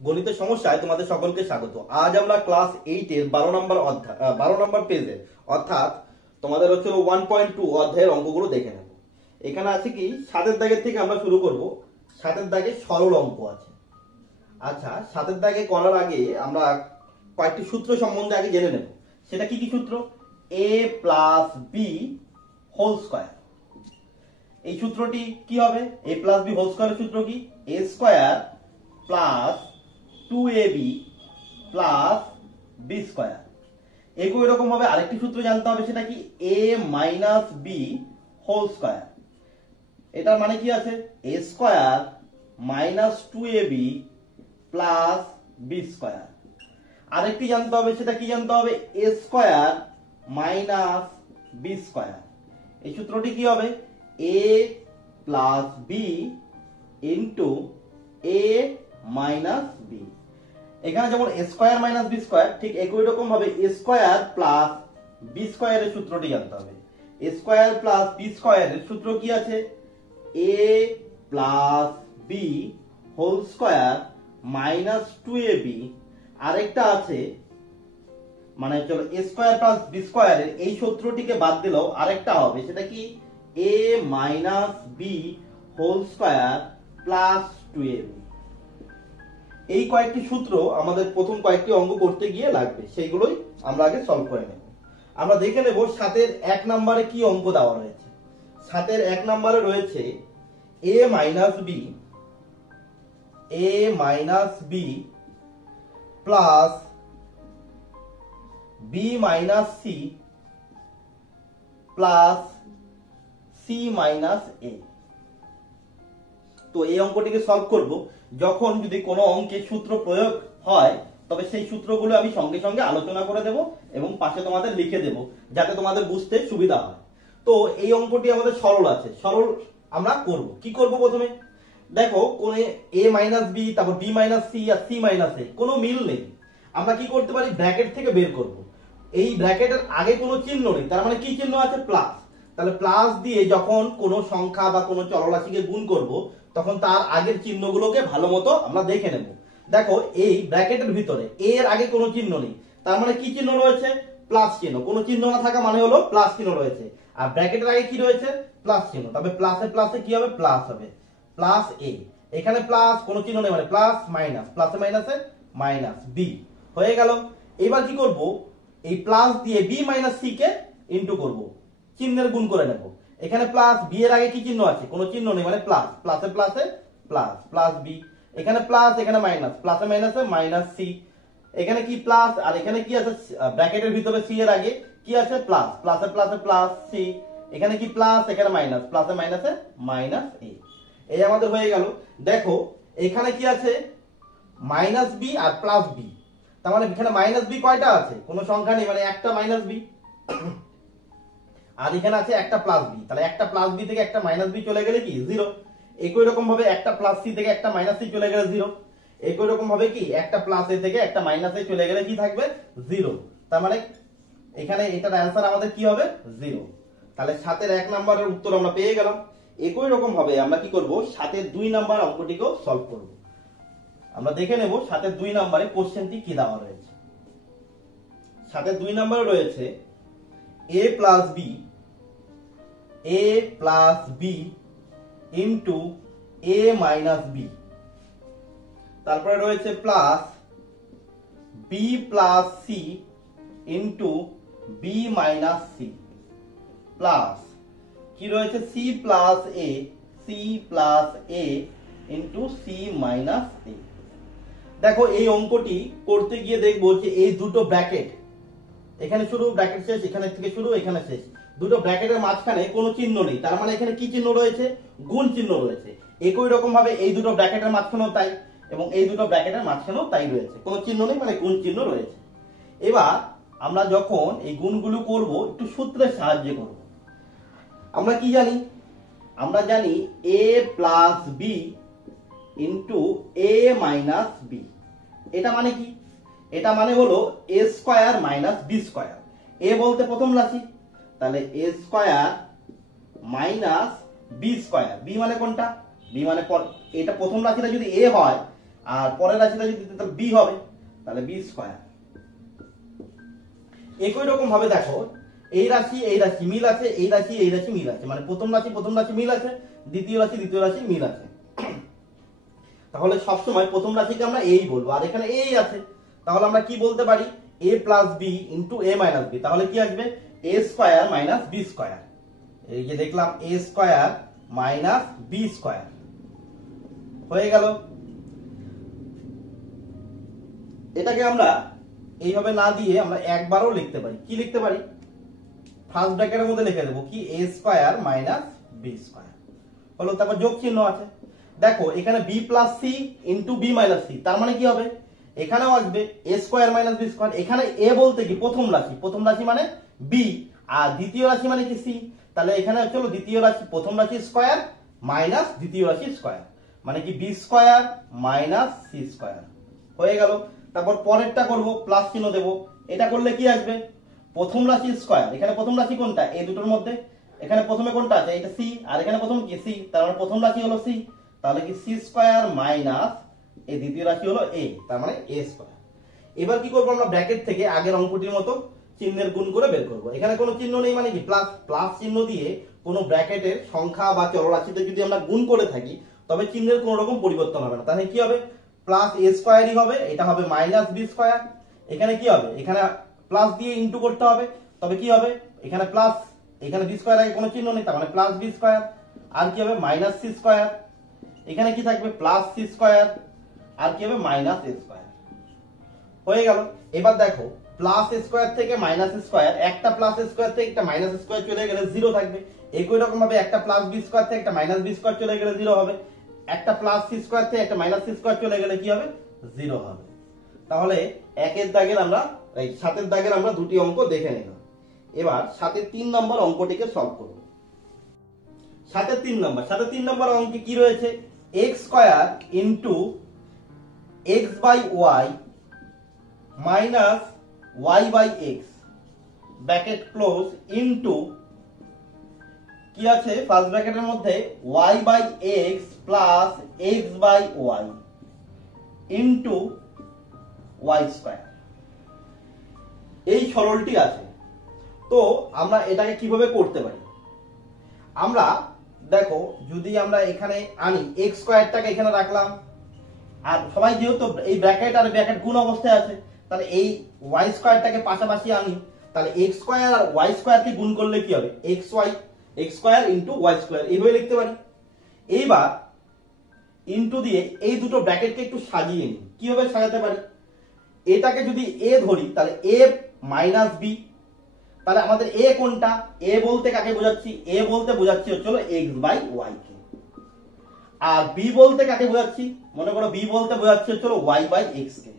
গণিতের সমস্যায় তোমাদের সকলকে স্বাগত। আজ আমরা ক্লাস 8 এর 12 নম্বর অধ্যায় 12 নম্বর পেজে অর্থাৎ তোমাদের হচ্ছে 1.2 অধ্যায়ের অঙ্কগুলো দেখে নেব। এখানে আছে কি 7 দাগের থেকে আমরা শুরু করব। 7 দাগে সরল অঙ্ক আছে। আচ্ছা, 7 দাগে করার আগে আমরা কয়েকটি সূত্র সম্বন্ধে আগে জেনে নেব। সেটা কি কি সূত্র? a plus B whole square. এই সূত্রটি কি হবে? a প্লাস বি হোল স্কয়ারের সূত্র কি? a square plus 2ab plus b square. একই রকম ভাবে আরেকটি সূত্র জানতে হবে, সেটা কি? a minus B whole square. এটার মানে কি আছে? a square minus 2ab plus b square. আরেকটি জানতে হবে, সেটা কি জানতে হবে? a square minus b square. এই সূত্রটি কি হবে? a plus b into a minus b। এখানে যেমন a square minus b square, ঠিক একই রকম ভাবে a স্কয়ার প্লাস b স্কয়ারের সূত্রটি জানতে হবে। a স্কয়ার প্লাস b স্কয়ারের সূত্র কি আছে? a plus b whole square minus 2ab। আরেকটা আছে, মানে চলো a স্কয়ার প্লাস b স্কয়ারের এই সূত্রটিকে বাদ দিলেও আরেকটা হবে, সেটা কি? a minus b whole square plus 2ab। এই কয়েকটি সূত্র আমাদের প্রথম কয়েকটি অঙ্ক করতে গিয়ে লাগবে, সেইগুলোই আমরা আগে সলভ করে নেব। আমরা দেখে নেব 7 1 নম্বরে কি অঙ্ক দেওয়া রয়েছে। 7 1 নম্বরে রয়েছে a minus b plus b minus c plus c minus a। তো এই অঙ্কটিকে সলভ করব। যখন যদি কোনো অঙ্কে সূত্র প্রয়োগ হয়, তবে সেই সূত্রগুলো আমি সঙ্গে সঙ্গে আলোচনা করে দেব এবং পাশে তোমাদের লিখে দেব, যাতে তোমাদের বুঝতে সুবিধা হয়। তো এই অঙ্কটি আমাদের সরল আছে। সরল আমরা করব। কি করব? প্রথমে দেখো, কোন a মাইনাস b, তারপর b মাইনাস c আর c মাইনাস a, কোনো মিল নেই। আমরা কি করতে পারি? ব্র্যাকেট থেকে বের করব। এই ব্র্যাকেটের আগে কোনো চিহ্ন নেই, তার মানে কি চিহ্ন আছে? প্লাস। তাহলে প্লাস দিয়ে যখন কোনো সংখ্যা বা কোনো চলরাশিকে গুণ করব, তখন তার আগের চিহ্নগুলোকে ভালো মতো আমরা দেখে নেব। দেখো, এই ব্র্যাকেটের ভিতরে a এর আগে কোনো চিহ্ন নেই, তার মানে কি চিহ্ন রয়েছে? প্লাস চিহ্ন। কোনো চিহ্ন না থাকা মানে হলো প্লাস চিহ্ন রয়েছে। আর ব্র্যাকেটের আগে কি রয়েছে? প্লাস চিহ্ন। তবে প্লাসে প্লাসে কি হবে? প্লাস হবে। প্লাস a, এখানে প্লাস, কোনো চিহ্ন নেই মানে প্লাস মাইনাস, প্লাসে মাইনাসে মাইনাস b হয়ে গেল। এবার কি করব? এই প্লাস দিয়ে b মাইনাস c কে ইনটু করব, চিহ্নের গুণ করে নেব। এখানে প্লাস, বি এর আগে কি চিহ্ন আছে? কোনো চিহ্ন নেই মানে প্লাস, প্লাসে প্লাসে প্লাস, প্লাস বি। এখানে প্লাস, এখানে মাইনাস, প্লাসে মাইনাসে মাইনাস সি। এখানে কি প্লাস, আর এখানে কি আছে? ব্র্যাকেটের ভিতরে সি এর আগে কি আছে? প্লাস, প্লাসে প্লাসে প্লাস সি। এখানে কি প্লাস, এখানে মাইনাস, প্লাসে মাইনাসে মাইনাস এ। এই আমাদের হয়ে গেল। দেখো, এখানে কি আছে? মাইনাস বি আর প্লাস বি। তার মানে এখানে মাইনাস বি কয়টা আছে? কোনো সংখ্যা নেই, মানে একটা মাইনাস বি। আর এখানে আছে একটা প্লাস বি। তাহলে একটা প্লাস বি থেকে একটা মাইনাস বি চলে গেলে কি? জিরো। একই রকম ভাবে একটা প্লাস সি থেকে একটা মাইনাস সি চলে গেলে জিরো। একই রকম ভাবে কি একটা প্লাস এ থেকে একটা মাইনাস এ চলে গেলে কি থাকবে? জিরো। তার মানে এখানে এটার অ্যান্সার আমাদের কি হবে? জিরো। তাহলে 7 1 নম্বরের উত্তর আমরা পেয়ে গেলাম। একই রকম ভাবে আমরা কি করব? 7 2 নম্বর অঙ্কটিকেও সলভ করব। আমরা দেখে নেব 7 2 নম্বরে কোশ্চেনটি কি দেওয়া রয়েছে। 7 2 নম্বরে রয়েছে a plus B into a minus B. তারপরে রয়েছে plus b plus C into B minus C, plus কি রয়েছে? c plus a into C minus a। দেখো, এই অঙ্কটি করতে গিয়ে দেখবো যে এই দুটো ব্র্যাকেট, এখানে শুরু ব্র্যাকেট শেষ, এখানে থেকে শুরু এখানে শেষ, দুটো ব্র্যাকেটের মাঝখানে কোনো চিহ্ন নেই। তার মানে এখানে কি চিহ্ন রয়েছে? গুণ চিহ্ন রয়েছে। একই রকম ভাবে এই দুটো ব্র্যাকেটের মাঝখানেও তাই, এবং এই দুটো ব্র্যাকেটের মাঝখানেও তাই রয়েছে, কোনো চিহ্ন নেই মানে গুণ চিহ্ন রয়েছে। এবার আমরা যখন এই গুণগুলো করব, একটু সূত্রের সাহায্যে করব। আমরা কি জানি? আমরা জানি a plus B into a minus B. এটা মানে কি? এটা মানে হলো a square minus B square. a বলতে প্রথম রাশি, তাহলে a square minus B square. B মানে কোনটা? বি মানে এটা প্রথম রাশিটা যদি a হয়, আর পরের রাশিটা যদি দিতে তাহলে বি হবে, তাহলে বি স্কয়ার। একই রকম ভাবে দেখো এই রাশি মিল আছে, এই রাশি মিল আছে, মানে প্রথম রাশি মিল আছে, দ্বিতীয় রাশি মিল আছে। তাহলে সবসময় প্রথম রাশিকে আমরা এই বলবো, আর এখানে এই আছে, তাহলে আমরা কি বলতে পারি a plus B into a minus B, তাহলে কি আসবে a square minus B square. এই যে দেখলাম a square minus B square হয়ে গেল। এটাকে আমরা এইভাবে না দিয়ে আমরা একবারও লিখতে পারি, কি লিখতে পারি ফার্স্ট ব্র্যাকেটের মধ্যে লিখে দেবো কি a square minus B square হলো, তারপর যোগ চিহ্ন আছে। দেখো এখানে b plus C into B minus C, তার মানে কি হবে এখানেও আসবে a square minus B square. এখানে a বলতে কি প্রথম রাশি মানে b, আর দ্বিতীয় রাশি মানে কি সি, তাহলে এখানে চলো দ্বিতীয় রাশি প্রথম রাশি স্কয়ার মাইনাস দ্বিতীয় রাশি স্কয়ার, মানে কি B square minus C square হয়ে গেল। তারপর পরেরটা করব প্লাস চিহ্ন দেব, এটা করলে কি আসবে প্রথম রাশি স্কয়ার, এখানে প্রথম রাশি কোনটা এই দুটোর মধ্যে, এখানে প্রথমে কোনটা আছে এটা সি, আর এখানে প্রথম কি সি, তার মানে প্রথম রাশি হলো সি, তাহলে কি সি স্কয়ার মাইনাস এই দ্বিতীয় রাশি হলো এ, তার মানে এ স্কয়ার। এবার কি করব আমরা ব্র্যাকেট থেকে আগের অঙ্কটির মতো চিহ্নের গুণ করে বের করব। এখানে কোনো চিহ্ন নেই মানে কি প্লাস চিহ্ন দিয়ে কোনো ব্র্যাকেটের সংখ্যা বা চলরাশিতে যদি আমরা গুণ করে থাকি তবে চিহ্নের কোনো রকম পরিবর্তন হবে না, তাহলে কি হবে প্লাস এ স্কয়ারই হবে, এটা হবে মাইনাস বি স্কয়ার। এখানে কি হবে এখানে প্লাস দিয়ে ইনটু করতে হবে, তবে কি হবে এখানে প্লাস, এখানে বি স্কয়ার আগে কোনো চিহ্ন নেই, তার মানে প্লাস বি স্কয়ার, আর কি হবে মাইনাস সি স্কয়ার, এখানে কি থাকবে প্লাস সি স্কয়ার, আর কি হবে মাইনাস এ স্কয়ার হয়ে গেল। এবার দেখো প্লাস স্কয়ার থেকে মাইনাস স্কয়ার, একটা প্লাস স্কয়ার থেকে একটা মাইনাস স্কয়ার চলে গেলে জিরো থাকবে, একই রকম ভাবে একটা প্লাস বি স্কয়ার থেকে একটা মাইনাস বি স্কয়ার চলে গেলে জিরো হবে, একটা প্লাস সি স্কয়ার থেকে একটা মাইনাস সি স্কয়ার চলে গেলে কি হবে জিরো হবে। তাহলে একের দাগের আমরা এই সাতের দাগের আমরা দুটি অঙ্ক দেখে নিলাম। এবার সাতের 3 নম্বর অঙ্কটিকে সলভ করব। সাতের 3 নম্বর অঙ্কে কি রয়েছে x square into x by y minus y by x bracket close into কি আছে ফার্স্ট ব্র্যাকেটের মধ্যে y by x plus x by y into y square, এই সরলটি আছে। তো আমরা এটাকে কিভাবে করতে পারি, আমরা দেখো যদি আমরা এখানে আনি x স্কয়ারটাকে এখানে রাখলাম, আর সবাই যেহেতু এই ব্র্যাকেট আর ব্র্যাকেট গুণ অবস্থায় আছে তাহলে এই y স্কয়ারটাকে পাশাপাশি আনি, তাহলে x স্কয়ার আর y স্কয়ারকে গুণ করলে কি হবে x square into y square, এইভাবে লিখতে পারি। এইবার ইনটু দিয়ে এই দুটো ব্র্যাকেটকে একটু সাজিয়ে নিই, কিভাবে সাজাতে পারি এটাকে যদি a ধরি তাহলে a মাইনাস b, তাহলে আমাদের a কোনটা, a বলতে কাকে বোঝাচ্ছি a বলতে বোঝাচ্ছি হচ্ছে x বাই y কে, আর b বলতে কাকে বোঝাচ্ছি মনে করো b বলতে বোঝাচ্ছি হচ্ছে y বাই x কে।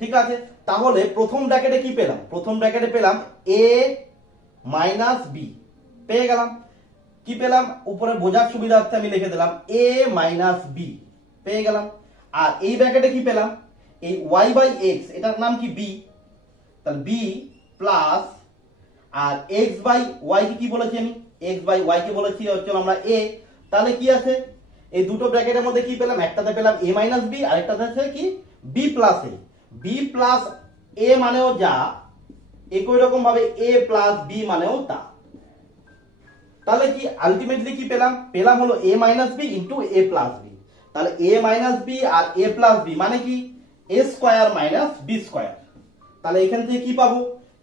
ঠিক আছে, তাহলে প্রথম ব্র্যাকেটে কি পেলাম, প্রথম ব্র্যাকেটে পেলাম a মাইনাস b পেয়ে গেলাম, কি পেলাম উপরে বোঝার সুবিধার্থে আমি লিখে দিলাম a মাইনাস b পেয়ে গেলাম, আর এই ব্র্যাকেটে কি পেলাম এই y বাই x এটার নাম কি b, তাহলে b প্লাস আর x বাই y কে কি বলেছি আমি x বাই y কে বলেছি হচ্ছে আমরা a, তাহলে কি আছে এই দুটো ব্র্যাকেটের মধ্যে কি পেলাম একটাতে পেলাম a মাইনাস b আর একটাতে আছে কি b plus a, b plus a মানেও যা একই রকম ভাবে a প্লাস b মানেও তা, তাহলে কি আলটিমেটলি কি পেলাম হলো a minus b into a plus b, তাহলে a মাইনাস b আর a প্লাস b মানে কি a square minus b square. তাহলে এখান থেকে কি পাবো,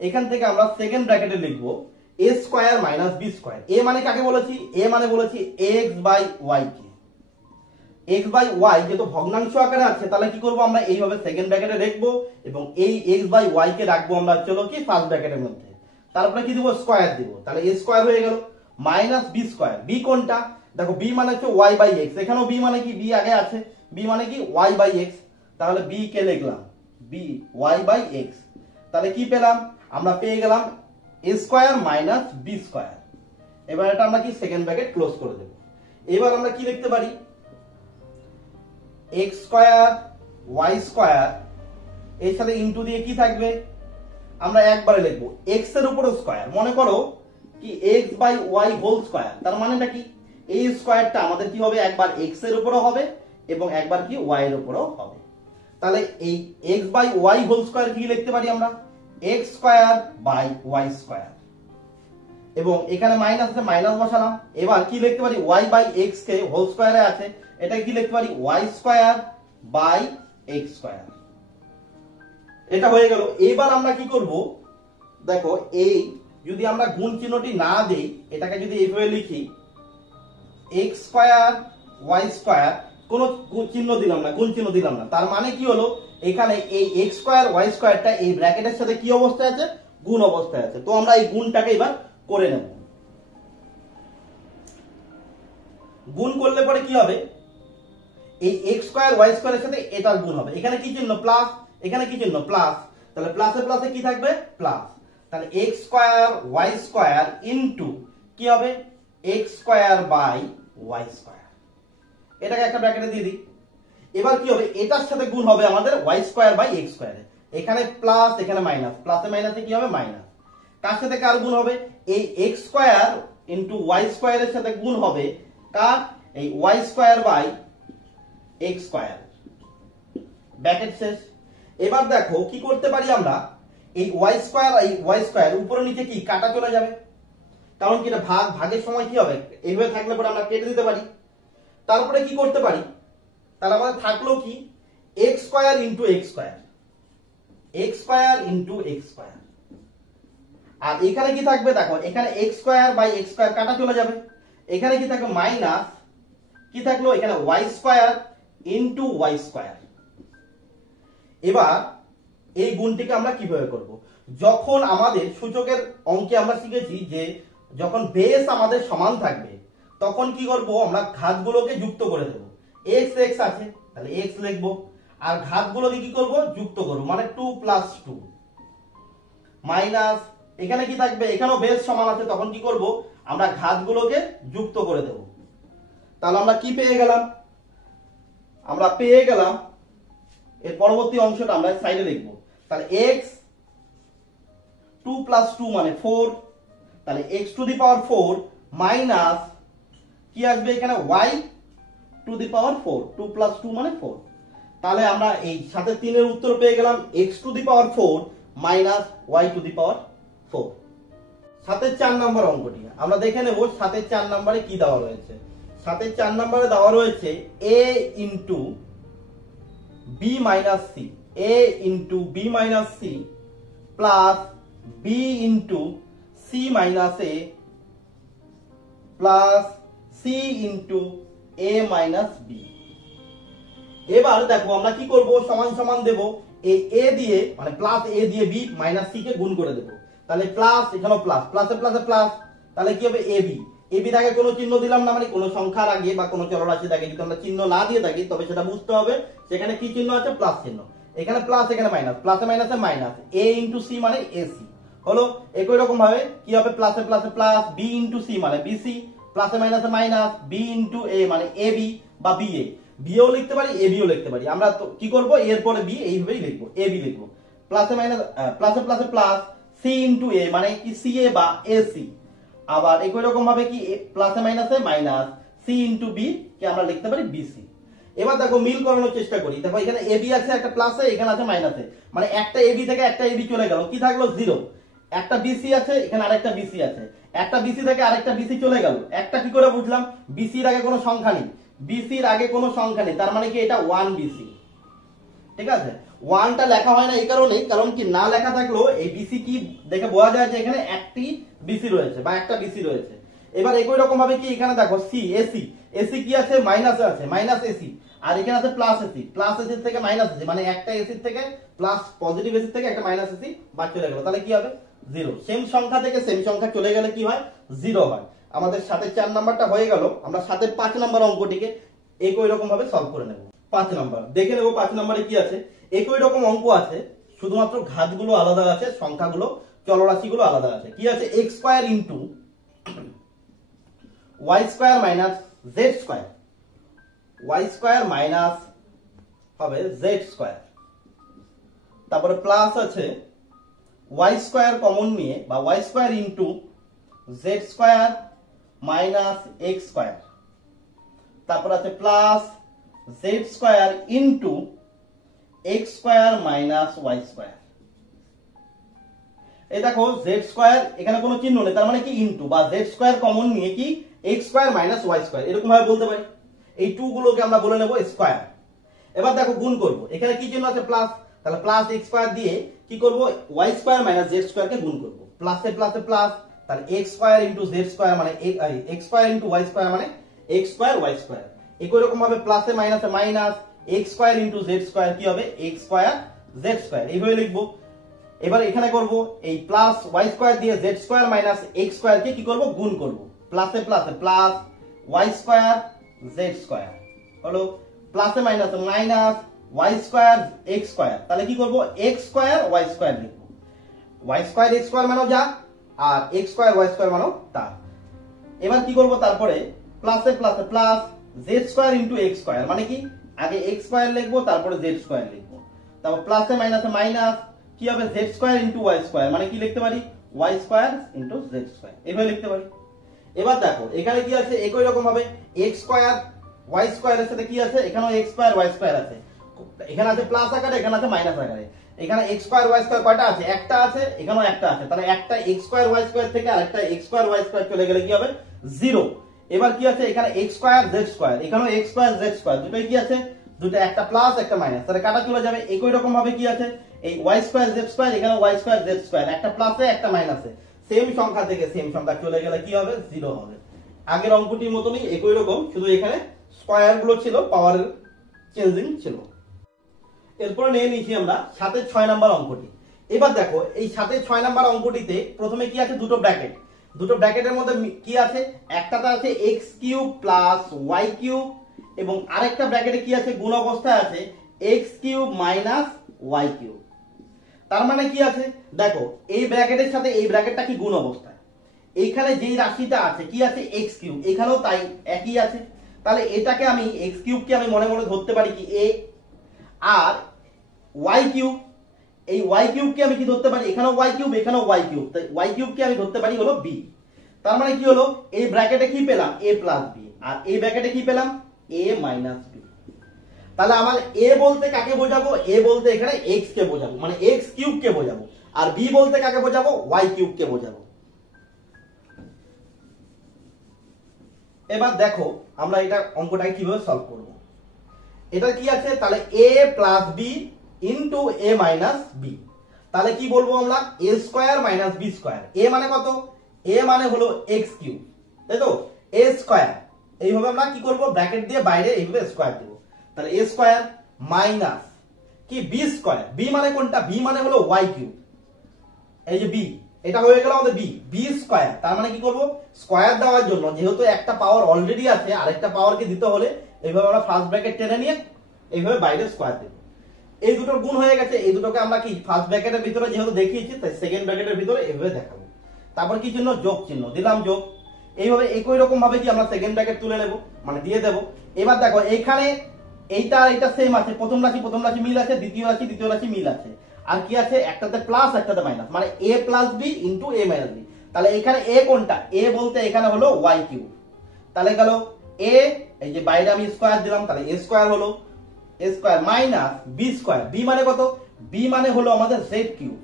এখান থেকে আমরা সেকেন্ড ব্র্যাকেটে লিখবো a square minus b square. a মানে কাকে বলেছি a মানে বলেছি x বাই y কে, x বাই y যেহেতু ভগ্নাংশ আকারে আছে তাহলে কি করব আমরা এইভাবে সেকেন্ড ব্র্যাকেটে লিখবো এবং এই x বাই y কে রাখবো আমরা চলো কি ফার্স্ট ব্র্যাকেটের মধ্যে, তারপরে কি দিব স্কয়ার দিব, তাহলে a স্কয়ার হয়ে গেল মাইনাস b স্কয়ার, b কোনটা দেখো b মানে হচ্ছে y বাই x, এখানেও b মানে কি b আগে আছে, b মানে কি y বাই x, তাহলে b কে লিখলাম b y বাই x, তাহলে কি পেলাম আমরা পেয়ে গেলাম a square minus b square. এবার এটা আমরা কি সেকেন্ড ব্র্যাকেট ক্লোজ করে দেব। এবার আমরা কি লিখতে পারি x স্কয়ার y স্কয়ার এর সাথে ইনটু দিয়ে কি থাকবে আমরা একবারে লিখব x এর উপর স্কয়ার, মনে করো কি x by y whole square, তার মানেটা কি এই স্কয়ারটা আমাদের কি হবে একবার x এর উপরও হবে এবং একবার কি ওয়াই এর উপরেও হবে। তাহলে এই X by Y whole square কি লিখতে পারি আমরা, X square by Y square, এবং এখানে মাইনাস আছে মাইনাস বসালাম। এবার কি লিখতে পারি, ওয়াই বাই এক্স কে হোল স্কয়ারে আছে, এটা কি লিখতে পারি y square by x square. এটা হয়ে গেল। এবার আমরা কি করব, দেখো এই যদি আমরা গুণ চিহ্নটি না দেই, এটাকে যদি এইভাবে লিখি এক্স স্কয়ার ওয়াই স্কয়ার, কোনো চিহ্ন দিলাম না, গুণ চিহ্ন দিলাম না, তার মানে কি হলো এখানে এই এক্স স্কয়ার ওয়াই স্কয়ারটা এই ব্র্যাকেটের সাথে কি অবস্থায় আছে, গুণ অবস্থায় আছে। তো আমরা এই গুণটাকে এবার করে নেব। গুণ করলে পরে কি হবে, এই এক্স স্কয়ার ওয়াই স্কয়ারের সাথে এটার গুণ হবে। এখানে কি চিহ্ন প্লাস, এখানে কি চিহ্ন প্লাস, তাহলে প্লাসে প্লাসে কি থাকবে প্লাস, তাহলে X square Y square into কি হবে X square by Y square. এটাকে একটা ব্র্যাকেটে দিয়ে দিই। এবার কি হবে, এটার সাথে গুণ হবে আমাদের ওয়াই স্কয়ার বাই এক্স স্কয়ারে, এখানে প্লাস এখানে মাইনাস, প্লাসে মাইনাসে কি হবে মাইনাস, কার সাথে কার গুণ হবে, এই এক্স স্কয়ার ইনটু ওয়াই স্কয়ারের সাথে গুণ হবে কার, এই Y square by x square, bracket শেষ। এবার দেখো কি করতে পারি আমরা, এই ওয়াই স্কয়ার এই ওয়াই স্কয়ার উপরে নিচে কি কাটা চলে যাবে, কারণ কি এটা ভাগের সময় কি হবে এইভাবে থাকলে পরে আমরা কেটে দিতে পারি। তারপরে কি করতে পারি, তাহলে আমাদের থাকলো কি x square into x square, x square into x square, আর এখানে কি থাকবে দেখো, এখানে x square by x square কাটা চলে যাবে, এখানে কি থাকবে মাইনাস কি থাকলো এখানে Y square into Y square. এবার এই গুণটিকে আমরা কিভাবে করব, যখন আমাদের সূচকের অঙ্কে আমরা শিখেছি যে যখন বেস আমাদের সমান থাকবে তখন কি করব, আমরা ঘাতগুলোকে যুক্ত করে দেব। এক্স এক্স আছে তাহলে এক্স লিখবো, আর ঘাতগুলোকে কি করব যুক্ত করব, মানে 2 + 2 মাইনাস, এখানে কি থাকবে এখানেও বেস সমান আছে, তখন কি করব আমরা ঘাতগুলোকে যুক্ত করে দেব। তাহলে আমরা কি পেয়ে গেলাম, আমরা পেয়ে গেলাম এর পরবর্তী অংশটা আমরা সাইডে লিখবো। তাহলে x 2 + 2 মানে 4, তাহলে x⁴ মাইনাস কি আসবে এখানে y⁴, 2 + 2 মানে 4। তাহলে আমরা এই সাথে 3 এর উত্তর পেয়ে গেলাম x⁴ মাইনাস y⁴। সাথে 4 নম্বর অঙ্কটি আমরা দেখে নেব, সাথে 4 নম্বরে কি দেওয়া রয়েছে। সাথে 4 নম্বরে দেওয়া রয়েছে a into b minus c, a into b minus c plus b into c minus a plus c into a minus b। এবার দেখো আমরা কি করব, সমান সমান দেব, এই a দিয়ে মানে প্লাস a দিয়ে b মাইনাস c কে গুণ করে দেব। তাহলে প্লাস এখানেও প্লাস, প্লাসে প্লাসে প্লাস, তাহলে কি হবে ab, ab দাগে কোনো চিহ্ন দিলাম না, মানে কোনো সংখ্যার আগে বা কোনো চলরাশির আগে যদি আমরা চিহ্ন না দিয়ে থাকি তবে সেটা বুঝতে হবে সেখানে কি চিহ্ন আছে, প্লাস চিহ্ন, এখানে প্লাস এখানে মাইনাস, প্লাসে মাইনাসে মাইনাস, a ইনটু c মানে ac হলো। একই রকম ভাবে কি হবে, প্লাসে প্লাসে প্লাস, b ইনটু c মানে bc, প্লাসে মাইনাসে মাইনাস, b ইনটু a মানে ab বা ba, b ও লিখতে পারি ab ও লিখতে পারি। আমরা তো কি করব, এর পরে b এইভাবেই লিখবো, ab লিখবো, প্লাসে মাইনাস প্লাসে প্লাসে প্লাস, c ইনটু a মানে কি ca বা ac, আবার একই রকম ভাবে কি প্লাসে মাইনাসে মাইনাস, c ইনটু b কে আমরা লিখতে পারি bc। এবার দেখো মিল করানোর চেষ্টা করি। দেখো এখানে ab আছে একটা প্লাসে, এখানে আছে মাইনাসে, মানে একটা ab থেকে একটা ab চলে গেল, কি থাকলো 0, একটা bc আছে এখানে আরেকটা bc আছে, একটা bc থেকে আরেকটা bc চলে গেল, একটা কি করে বুঝলাম, bc এর আগে কোনো সংখ্যা নেই, bc এর আগে কোনো সংখ্যা নেই, তার মানে কি এটা 1 bc। ঠিক আছে, 1টা লেখা হয় না এই কারণে, কারণ কি না লেখা থাকলেও এই bc কি দেখে বোঝা যায় যে এখানে একটি bc রয়েছে বা একটা bc রয়েছে। এবার একই রকম ভাবে কি এখানে দেখো c ac, ac কি আছে মাইনাসে আছে, মাইনাস ac, আর এখানে আছে প্লাস ac, প্লাস ac থেকে মাইনাস ac, মানে একটা ac থেকে প্লাস পজিটিভ ac থেকে একটা মাইনাস ac বাদ চলে গেল, তাহলে কি হবে 0। সেম সংখ্যা থেকে সেম সংখ্যা চলে গেলে কি হয় 0 হয়। আমাদের সাথে 4 নাম্বারটা হয়ে গেল। আমরা সাথে 5 নাম্বার অঙ্কটিকে একই রকম ভাবে সলভ করে নেব। 5 নাম্বার দেখে নেব, 5 নাম্বারে কি আছে, একই রকম অঙ্ক আছে, শুধুমাত্র ঘাতগুলো আলাদা আছে, সংখ্যাগুলো চলরাশিগুলো আলাদা আছে। কি আছে, x square into y square minus z square, y square minus হবে z স্কয়ার, তারপরে প্লাস আছে y স্কয়ার কমন নিয়ে বা y square into z square minus x square, তারপর আছে plus Z square into x square minus Y square. এই দেখো Z square এখানে কোনো চিহ্ন নেই, তার মানে কি ইন্টু বা জেড স্কোয়ার কমন নিয়ে কি X square minus Y square এরকম ভাবে বলতে পারি। এই টু গুলোকে আমরা বলে নেব স্কোয়ার। এবার দেখো গুণ করব, এখানে কি চিহ্ন আছে প্লাস, তাহলে প্লাস এক্স স্কোয়ার দিয়ে কি করব y square minus z square কে গুণ করব। প্লাসে প্লাসে প্লাস, তাহলে x square into Z square মানে x square into Y square মানে এক্স স্কোয়ার ওয়াই স্কোয়ার। একই রকম ভাবে প্লাসে মাইনাসে minus x square into Z square কি হবে এক্স স্কোয়ার জেড স্কোয়ার, এইভাবে লিখবো। এবার এখানে করব এই প্লাস ওয়াই স্কোয়ার দিয়ে z square minus x square কে কি করব গুণ করব। প্লাসে প্লাসে plus y square z square হলো, প্লাসে মাইনাসে minus Y square x square, তাহলে কি করব এক্স স্কোয়ার ওয়াই স্কোয়ার লিখবো। ওয়াই স্কোয়ার এক্স স্কোয়ার মানেও যা, আর এক্স স্কোয়ার ওয়াই স্কোয়ার মানেও তা। এবার কি করব তারপরে প্লাসে প্লাসে plus Z square into x square, মানে কি আগে এক্স স্কোয়ার লিখবো তারপরে জেড স্কোয়ার লিখবো। তারপর প্লাসে মাইনাসে মাইনাস কি হবে Z square into Y square, মানে কি লিখতে পারি Y square into Z square, এইভাবে লিখতে পারি। এবার দেখো এখানে কি আছে একই রকম ভাবে এক্স স্কোয়ার ওয়াই স্কোয়ারের সাথে কি আছে এখানেও এক্স স্কোয়ার ওয়াই স্কোয়ার আছে, এখানে আছে প্লাস আকারে এখানে আছে মাইনাস আকারে। এখানে এক্স স্কোয়ার ওয়াই স্কোয়ার কয়টা আছে একটা আছে, এখানেও একটা আছে, তাহলে একটা এক্স স্কোয়ার ওয়াই স্কোয়ার থেকে আরেকটা এক্স স্কোয়ার ওয়াই স্কোয়ার চলে গেলে কি হবে জিরো। এবার কি আছে এখানে এক্স স্কোয়ার জেড স্কোয়ার, এখানেও এক্স স্কোয়ার জেড স্কোয়ার, দুটোই কি আছে দুটো একটা প্লাস একটা মাইনাস, তাহলে কাটা চলে যাবে। একই রকম ভাবে কি আছে এই ওয়াই স্কোয়ার জেড স্কোয়ার, এখানে ওয়াই স্কোয়ার জেড স্কোয়ার, একটা প্লাসে একটা মাইনাসে, সেম সংখ্যা থেকে সেম সংখ্যা চলে গেলে কি হবে জিরো হবে। আগের অঙ্কটির মতনই একই রকম, শুধু এখানে স্কোয়ার গুলো ছিল পাওয়ারের চেঞ্জিং ছিল। এরপরে নিয়ে নিয়েছি আমরা 7 6 নাম্বার অঙ্কটি। এবার দেখো এই 7 6 নাম্বার অঙ্কটিতে প্রথমে কি আছে দুটো ব্র্যাকেট, দুটো ব্র্যাকেটের মধ্যে কি আছে একটাতে আছে X cube plus Y cube এবং আরেকটা ব্র্যাকেটে কি আছে গুণ অবস্থায় আছে X cube minus Y cube. তার মানে কি আছে দেখো এই ব্র্যাকেটের সাথে এই ব্র্যাকেটটা কি গুণ অবস্থায়, এইখানে যেই রাশিটা আছে কি আছে এক্স কিউব, এখানেও তাই একই আছে, তাহলে এটাকে আমি এক্স কিউবকে আমি মনে মনে ধরতে পারি কি এ, আর ওয়াই কিউব এই ওয়াই কিউবকে আমি কি ধরতে পারি এখানেও ওয়াই কিউব এখানেও ওয়াই কিউব, তাই ওয়াই কিউবকে আমি ধরতে পারি হলো বি। তার মানে কি হলো এই ব্র্যাকেটে কি পেলাম এ প্লাস বি, আর এই ব্র্যাকেটে কি পেলাম এ মাইনাস বি। তাহলে আমার এ বলতে কাকে বোঝাবো এ বলতে এখানে এক্স কে বোঝাবো মানে এক্স কিউব কে বোঝাবো, আর বি বলতে কাকে বোঝাবো ওয়াই কিউব কে বোঝাবো। এবার দেখো আমরা এটা অঙ্কটাকে কিভাবে সলভ করব। এটা কি আছে তাহলে a plus B into A minus B, তাহলে কি বলবো আমরা A square minus B square. A মানে কত এ মানে হলো এক্স কিউব, তাই তো এ স্কোয়ার, এইভাবে আমরা কি করব ব্র্যাকেট দিয়ে বাইরে এইভাবে স্কোয়ার দেব, তাহলে এ স্কোয়ার মাইনাস কি বি স্কোয়ার, বি মানে কোনটা বি মানে হলো ওয়াই কিউব, এই যে বি এটা হয়ে গেল আমাদের বি, বি স্কোয়ার। তার মানে কি করব স্কোয়ার দেওয়ার জন্য যেহেতু একটা পাওয়ার অলরেডি আছে আরেকটা পাওয়ারকে দিতে হলে এইভাবে আমরা ফার্স্ট ব্র্যাকেট টেনে নিয়ে এইভাবে বাইরে স্কোয়ার দেব। এই দুটোর গুণ হয়ে গেছে, এই দুটোকে আমরা কি ফার্স্ট ব্র্যাকেটের ভিতরে যেহেতু দেখিয়েছি তাই সেকেন্ড ব্র্যাকেটের ভিতরে এইভাবে দেখাবো। তারপর কি চিহ্ন যোগ চিহ্ন দিলাম যোগ, এইভাবে একই রকম ভাবে কি আমরা সেকেন্ড ব্র্যাকেট তুলে নেব মানে দিয়ে দেব। এবার দেখো এখানে এইটা আর এটা সেম আছে, প্রথম রাশি মিল আছে, দ্বিতীয় রাশি মিল আছে, আর কি আছে একটাতে প্লাস একটাতে মাইনাস মানে a plus B into A minus B. তাহলে এখানে এ কোনটা এ বলতে এখানে হলো ওয়াই কিউব, তাহলে গেল এ এই যে বাইরে আমি স্কোয়ার দিলাম তাহলে এ স্কোয়ার হলো a square minus B square, b মানে কত বি মানে হলো আমাদের জেড কিউব,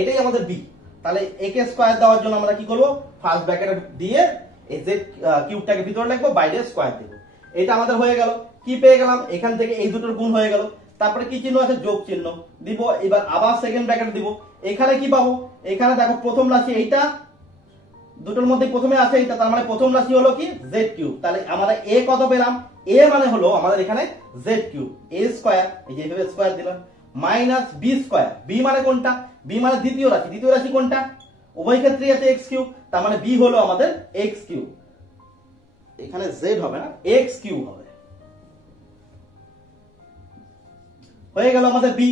এটাই আমাদের বি। তাহলে এ কে স্কোয়ার দেওয়ার জন্য আমরা কি করবো ফার্স্ট ব্র্যাকেট দিয়ে এই জেড কিউবটাকে ভিতরে লিখবো বাইরে স্কোয়ার দেবো। এটা আমাদের হয়ে গেল, কি পেয়ে গেলাম এখান থেকে এই দুটোর গুণ হয়ে গেল, তারপরে কি চিহ্ন আছে যোগ চিহ্ন দিব। এবার আবার সেকেন্ড ব্র্যাকেট দিব, এখানে কি পাবো এখানে দেখো প্রথম রাশি এইটা, দুটোর মধ্যে প্রথমে আছে এইটা, তার মানে প্রথম রাশি হলো কি জেড কিউব, তাহলে আমরা এ কত পেলাম এ মানে হলো আমাদের এখানে জেড কিউব এ স্কোয়ার, এই যে এইভাবে স্কোয়ার দিলাম মাইনাস বি স্কোয়ার, বি মানে কোনটা বি মানে দ্বিতীয় রাশি কোনটা উভয় ক্ষেত্রেই আছে এক্স কিউব, তার মানে বি হলো আমাদের এক্স কিউব, এখানে জেড হবে না এক্স কিউব হবে। হয়ে গেল আমাদের বি,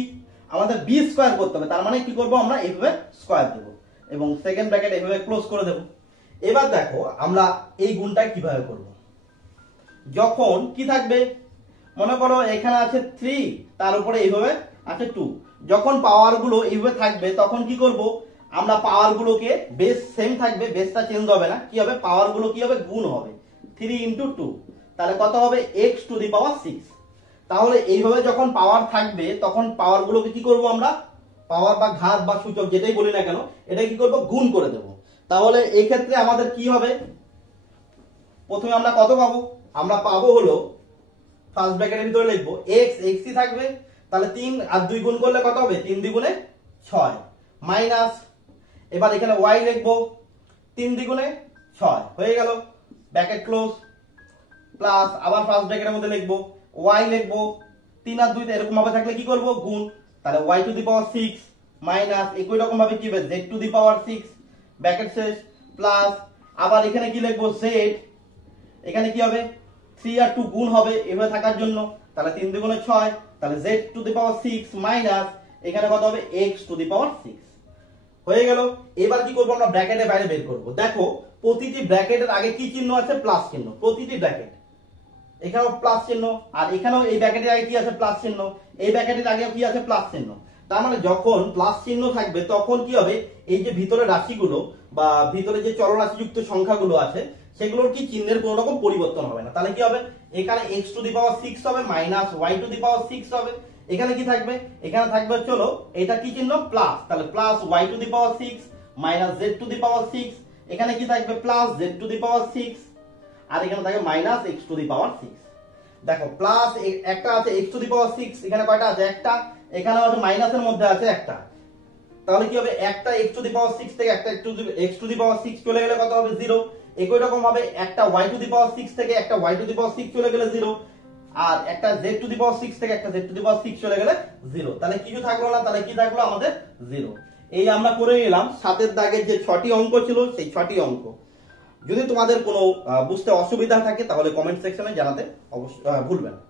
আমাদের বি স্কোয়ার করতে হবে, তার মানে কি করব আমরা এইভাবে স্কোয়ার দেব এবং সেকেন্ড ব্র্যাকেট এইভাবে ক্লোজ করে দেব। এবার দেখো আমরা এই গুণটা কিভাবে করব। যখন কি থাকবে মনে করো এখানে আছে 3 তার উপরে এইভাবে আছে 2, যখন পাওয়ার গুলো এইভাবে থাকবে তখন কি করব আমরা পাওয়ার গুলোকে বেস সেম থাকবে, বেসটা চেঞ্জ হবে না, কি হবে পাওয়ার গুলো কি হবে গুণ হবে 3 into 2, তাহলে কত হবে x টু দি পাওয়ার 6। তাহলে এইভাবে যখন পাওয়ার থাকবে তখন পাওয়ার গুলোকে কি করব আমরা, পাওয়ার বা ঘাত বা সূচক যেটাই বলি না কেন, এটা কি করব, গুণ করে দেব। তাহলে এই ক্ষেত্রে আমাদের কি হবে, প্রথমে আমরা কত পাবো, আমরা পাবো হলো ফার্স্ট ব্র্যাকেটের ভিতরে লিখবো এক্স, এক্সই থাকবে, তাহলে 3 আর 2 গুণ করলে কত হবে, 3 দ্বিগুণে 6 মাইনাস, এবার এখানে ওয়াই লিখবো 3 দ্বিগুণে 6 হয়ে গেল, ব্র্যাকেট ক্লোজ, প্লাস আবার ফার্স্ট ব্র্যাকেটের মধ্যে লিখবো ওয়াই লিখবো 3 আর 2 এরকম ভাবে থাকলে কি করব, গুণ, তাহলে Y to the power 6 minus একই রকম ভাবে কি হবে Z to the power 6 bracket শেষ, প্লাস আবার এখানে কি লিখবো জেড, এখানে কি হবে 3 আর 2 গুণ হবে এভাবে থাকার জন্য, তাহলে 3 দ্বিগুণে 6, তাহলে z to the power 6 minus এখানে কত হবে x টু দি পাওয়ার 6 হয়ে গেল। এবার কি করব, আমরা ব্র্যাকেটের বাইরে বের করব। দেখো প্রতিটি ব্র্যাকেটের আগে কি চিহ্ন আছে, প্লাস চিহ্ন, প্রতিটি ব্র্যাকেট, এখানেও প্লাস চিহ্ন, আর এখানেও এই ব্র্যাকেটের আগে কি আছে, প্লাস চিহ্ন, এই ব্র্যাকেটের আগে কি আছে, প্লাস চিহ্ন। তার মানে যখন প্লাস চিহ্ন থাকবে তখন কি হবে, এই যে ভিতরে রাশিগুলো বা ভিতরে যে চলরাশিযুক্ত সংখ্যাগুলো আছে সেগুলোর কি চিহ্নের কোনো রকম পরিবর্তন হবে না। তাহলে কি হবে, এখানে x টু দি পাওয়ার 6 হবে minus y to the power 6 হবে, এখানে কি থাকবে, এখানে থাকবে চলো এটা কি চিহ্ন, প্লাস, তাহলে plus y to the power 6 minus z to the power 6, এখানে কি থাকবে plus z to the power 6 আর এখানে থাকবে minus x to the power 6। দেখো প্লাস একটা আছে x টু দি পাওয়ার 6, এখানে কয়টা আছে, একটা, এখানে আছে মাইনাসের মধ্যে আছে একটা, তাহলে কি হবে, একটা x টু দি পাওয়ার 6 থেকে একটা x টু দি পাওয়ার 6 চলে গেলে কত হবে, 0। একই রকম ভাবে একটা y টু দি পাওয়ার 6 থেকে একটা y টু দি পাওয়ার 6 চলে গেলে 0, আর একটা z টু দি পাওয়ার 6 থেকে একটা z টু দি পাওয়ার 6 চলে গেলে 0, তাহলে কিছু থাকলো না, তাহলে কি থাকলো আমাদের 0। এই আমরা করে নিলাম সাতের দাগের যে 6টি অঙ্ক ছিল সেই 6টি অঙ্ক। যদি তোমাদের কোনো বুঝতে অসুবিধা থাকে তাহলে কমেন্ট সেকশনে জানাতে অবশ্যই ভুলবেন না।